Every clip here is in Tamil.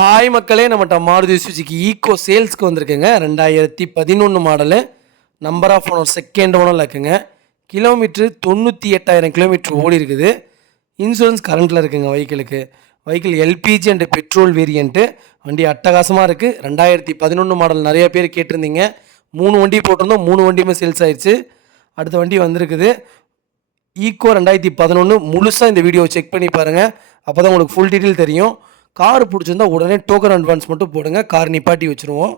ஹாய் மக்களே, நம்மகிட்ட மாருதி சுசுகி ஈக்கோ சேல்ஸ்க்கு வந்திருக்குங்க. 2011 model. Number of owner second ஓனரில் இருக்குங்க. கிலோமீட்ரு 98,000 கிலோமீட்ரு ஓடி இருக்குது. இன்சூரன்ஸ் கரண்ட்டில் இருக்குங்க vehicle LPG and petrol variant. வண்டி அட்டகாசமாக இருக்குது. 2011 மாடல் நிறைய பேர் கேட்டிருந்தீங்க. 3 வண்டி போட்டிருந்தோம், 3 வண்டியுமே சேல்ஸ் ஆயிடுச்சு. அடுத்த வண்டி வந்திருக்குது ஈக்கோ 2011. முழுசாக இந்த வீடியோவை செக் பண்ணி பாருங்கள், அப்போ தான் உங்களுக்கு ஃபுல் டீட்டெயில் தெரியும். கார் பிடிச்சிருந்தா உடனே டோக்கன் அட்வான்ஸ் மட்டும் போடுங்க, கார் நிப்பாட்டி வச்சுருவோம்.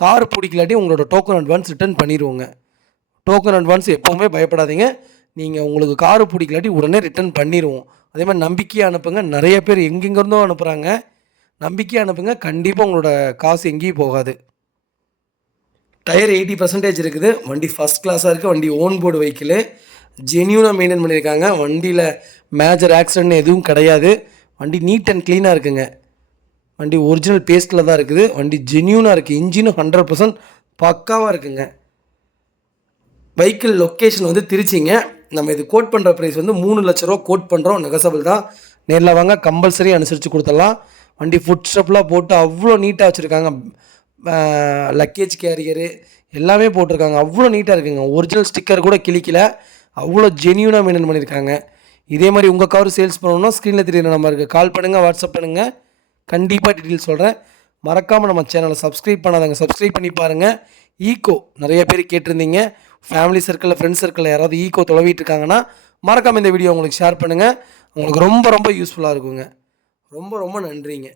கார் பிடிக்கலாட்டி உங்களோட டோக்கன் அட்வான்ஸ் ரிட்டர்ன் பண்ணிடுவோங்க. டோக்கன் அட்வான்ஸ் எப்போவுமே பயப்படாதீங்க, நீங்கள் உங்களுக்கு கார் பிடிக்கலாட்டி உடனே ரிட்டர்ன் பண்ணிடுவோம். அதே மாதிரி நம்பிக்கையாக அனுப்புங்க. நிறைய பேர் எங்கெங்கேருந்தோ அனுப்புகிறாங்க, நம்பிக்கையாக அனுப்புங்க. கண்டிப்பாக உங்களோட காசு எங்கேயும் போகாது. டயர் 80% இருக்குது. வண்டி ஃபஸ்ட் கிளாஸாக இருக்குது. வண்டி ஓன் போர்டு வெஹிக்கிள், ஜென்யூனாக மெயின்டைன் பண்ணியிருக்காங்க. வண்டியில் மேஜர் ஆக்சிடென்ட் எதுவும் கிடையாது. வண்டி நீட் அண்ட் க்ளீனாக இருக்குங்க. வண்டி ஒரிஜினல் பேஸ்ட்டில் தான் இருக்குது. வண்டி ஜென்யூனாக இருக்குது. இன்ஜினும் 100% பக்காவாக இருக்குங்க. வெஹிக்கிள் லொக்கேஷன் வந்து திருச்சிங்க. நம்ம இது கோட் பண்ணுற ப்ரைஸ் வந்து 3 லட்ச ரூபா கோட் பண்ணுறோம். நெகசபிள் தான். நேரில் வாங்க, கம்பல்சரி அனுசரித்து கொடுத்துடலாம். வண்டி ஃபுட் ஸ்டெப்லாம் போட்டு அவ்வளோ நீட்டாக வச்சுருக்காங்க. லக்கேஜ் கேரியரு எல்லாமே போட்டிருக்காங்க. அவ்வளோ நீட்டாக இருக்குங்க. ஒரிஜினல் ஸ்டிக்கர் கூட கிளிக்கல. அவ்வளோ ஜென்யூனாக மெயின்டைன் பண்ணியிருக்காங்க. இதே மாதிரி உங்கள் கார் சேல்ஸ் பண்ணணும்னா ஸ்க்ரீனில் தெரியுற நம்பருக்கு கால் பண்ணுங்கள், வாட்ஸ்அப் பண்ணுங்கள். கண்டிப்பாக டீட்டெயில் சொல்கிறேன். மறக்காமல் நம்ம சேனலை சப்ஸ்கிரைப் பண்ணாதாங்க, சப்ஸ்கிரைப் பண்ணி பாருங்கள். ஈக்கோ நிறைய பேர் கேட்டிருந்தீங்க. ஃபேமிலி சர்க்கிளில், ஃப்ரெண்ட்ஸ் சர்க்கிளில் யாராவது ஈக்கோ தொலைவிட்டு இருக்காங்கன்னா மறக்காமல் இந்த வீடியோ உங்களுக்கு ஷேர் பண்ணுங்கள். உங்களுக்கு ரொம்ப ரொம்ப யூஸ்ஃபுல்லாக இருக்குங்க. ரொம்ப ரொம்ப நன்றிங்க.